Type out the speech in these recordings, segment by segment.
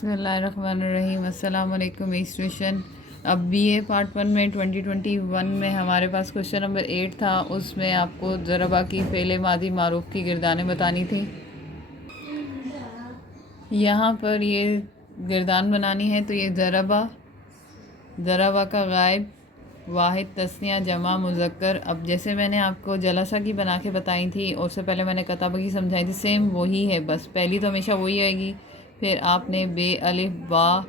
بسم اللہ الرحمن الرحیم۔ السلام علیکم اسٹوڈنٹ۔ اب بی اے پارٹ 1 میں 2021 میں ہمارے پاس کوشچن نمبر 8 تھا۔ اس میں آپ کو ضربہ کی فعل ماضی معروف کی گردانیں بتانی تھیں۔ یہاں پر یہ گردان بنانی ہے، تو یہ ضربہ کا غائب، واحد تثنیہ جمع مذکر۔ اب جیسے میں نے آپ کو جلسہ کی بنا کے بتائی تھی اور اس سے پہلے میں نے کتابہ کی سمجھائی تھی، سیم وہی ہے، بس پہلی تو ہمیشہ وہی آئے گی۔ پھر آپ نے بے الف با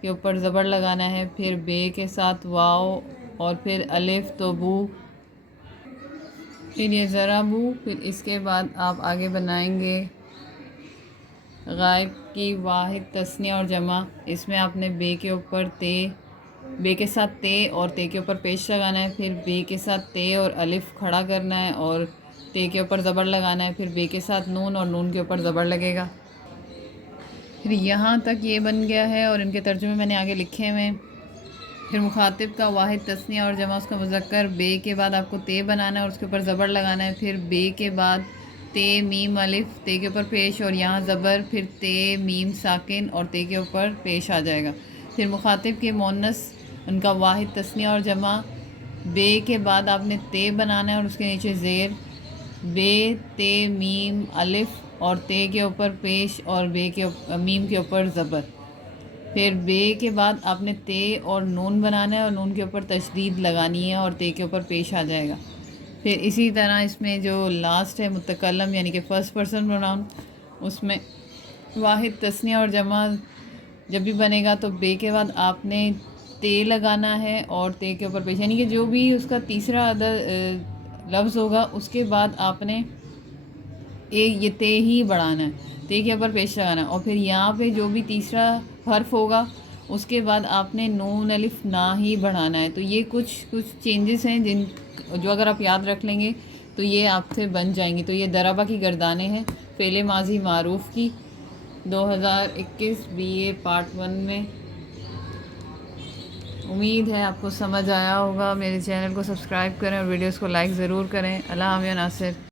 کے اوپر زبر لگانا ہے، پھر بے کے ساتھ واو اور پھر الف تو بو، پھر یہ ذرا بو۔ پھر اس کے بعد آپ آگے بنائیں گے غائب کی واحد تثنیہ اور جمع۔ اس میں آپ نے بے کے اوپر تے، بے کے ساتھ تے اور تے کے اوپر پیش لگانا ہے، پھر بے کے ساتھ تے اور الف کھڑا کرنا ہے اور تے کے اوپر زبر لگانا ہے، پھر بے کے ساتھ نون اور نون کے اوپر زبر لگے گا۔ پھر یہاں تک یہ بن گیا ہے اور ان کے ترجمے میں نے آگے لکھے ہوئے ہیں۔ پھر مخاطب کا واحد تثنیہ اور جمع اس کا مذکر، بے کے بعد آپ کو تے بنانا ہے اور اس کے اوپر زبر لگانا ہے، پھر بے کے بعد تے میم الف تے کے اوپر پیش اور یہاں زبر، پھر تے میم ساکن اور تے کے اوپر پیش آ جائے گا۔ پھر مخاطب کے مؤنث ان کا واحد تثنیہ اور جمع، بے کے بعد آپ نے تے بنانا ہے اور اس کے نیچے زیر، بے تے میم الف اور تے کے اوپر پیش اور میم کے اوپر زبر۔ پھر بے کے بعد آپ نے تے اور نون بنانا ہے اور نون کے اوپر تشدید لگانی ہے اور تے کے اوپر پیش آ جائے گا۔ پھر اسی طرح اس میں جو لاسٹ ہے متکلم یعنی کہ فرسٹ پرسن پروناؤن، اس میں واحد تثنیہ اور جمع جب بھی بنے گا تو بے کے بعد آپ نے تے لگانا ہے اور تے کے اوپر پیش، یعنی کہ جو بھی اس کا تیسرا لفظ ہوگا اس کے بعد آپ نے یہ تے ہی بڑھانا ہے، تے کے اوپر پیش لگانا ہے، اور پھر یہاں پہ جو بھی تیسرا حرف ہوگا اس کے بعد آپ نے نون الف نہ ہی بڑھانا ہے۔ تو یہ کچھ چینجز ہیں جو اگر آپ یاد رکھ لیں گے تو یہ آپ سے بن جائیں گی۔ تو یہ ضربہ کی گردانیں ہیں فعل ماضی معروف کی 2021 بی اے پارٹ 1 میں۔ امید ہے آپ کو سمجھ آیا ہوگا۔ میرے چینل کو سبسکرائب کریں اور ویڈیوز کو لائک ضرور کریں۔ اللہ حافظ ناصر۔